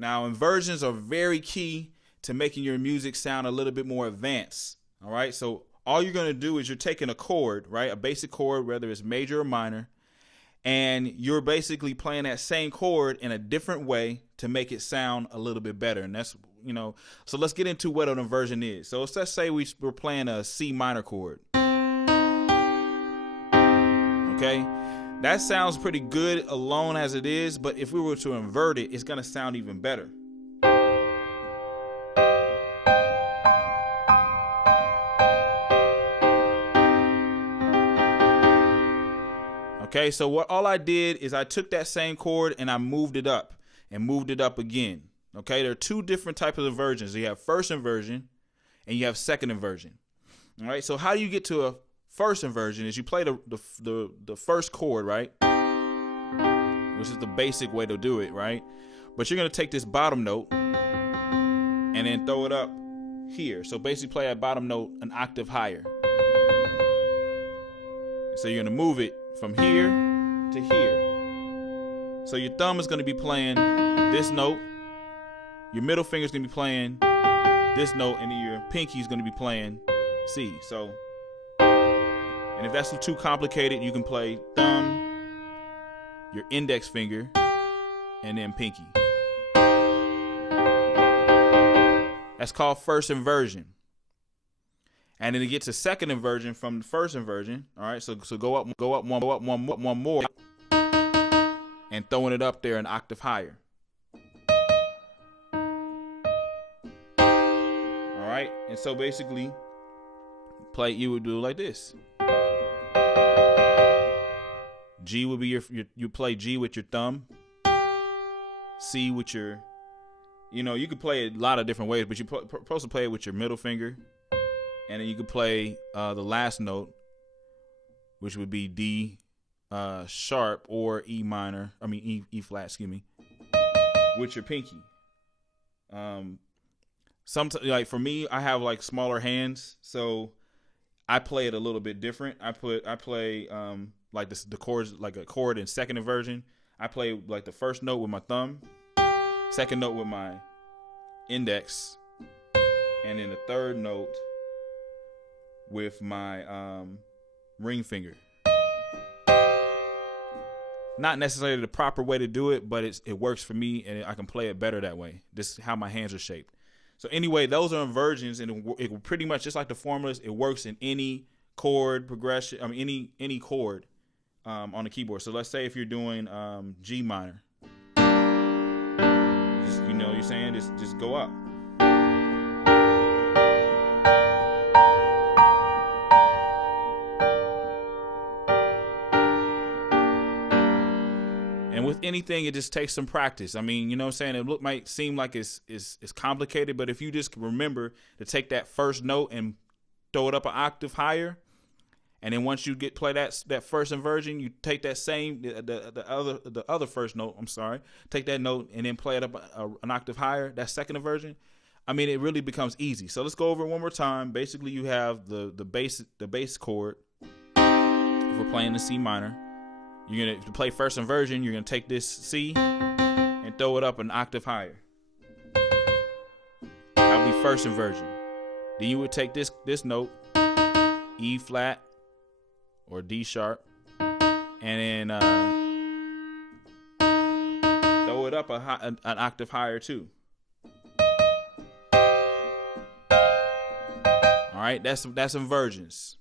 Now, inversions are very key to making your music sound a little bit more advanced. All right. So all you're going to do is you're taking a chord, right? A basic chord, whether it's major or minor, and you're basically playing that same chord in a different way to make it sound a little bit better. And that's, so let's get into what an inversion is. So let's say we're playing a C minor chord. Okay. That sounds pretty good alone as it is, but if we were to invert it, it's going to sound even better. Okay, so all I did is I took that same chord and I moved it up and moved it up again. Okay, there are two different types of inversions. You have first inversion and you have second inversion. All right, so how do you get to a first inversion is you play the first chord, right? Which is the basic way to do it, right? But you're going to take this bottom note and then throw it up here. So basically play that bottom note an octave higher. So you're going to move it from here to here. So your thumb is going to be playing this note. Your middle finger is going to be playing this note. And then your pinky is going to be playing C. So, and if that's too complicated, you can play thumb, your index finger, and then pinky. That's called first inversion. And then it gets a second inversion from the first inversion. All right, so go up one more, and throwing it up there an octave higher. All right, and so basically, you would do it like this. G would be you play G with your thumb. C with your, you could play it a lot of different ways, but you're supposed to play it with your middle finger. And then you could play the last note, which would be D sharp or E minor. I mean E flat, excuse me, with your pinky. Sometimes, like for me, I have like smaller hands, so I play it a little bit different. I play like the chords, like a chord in second inversion. I play like the first note with my thumb, second note with my index, and then the third note with my ring finger. Not necessarily the proper way to do it, but it works for me, and I can play it better that way. This is how my hands are shaped. So anyway, those are inversions, and it pretty much, just like the formulas, it works in any chord progression. I mean, any chord on the keyboard. So let's say if you're doing G minor, just, you're saying just go up. And with anything, it just takes some practice. I mean, what I'm saying? It might seem like it's complicated, but if you just remember to take that first note and throw it up an octave higher, and then once you play that first inversion, you take that same the other first note. I'm sorry, take that note and then play it up an octave higher. That second inversion. I mean, it really becomes easy. So let's go over it one more time. Basically, you have the bass chord. If we're playing the C minor. You're going to play first inversion, you're going to take this C and throw it up an octave higher. That would be first inversion. Then you would take this note, E flat or D sharp, and then throw it up an octave higher too. All right, that's inversions.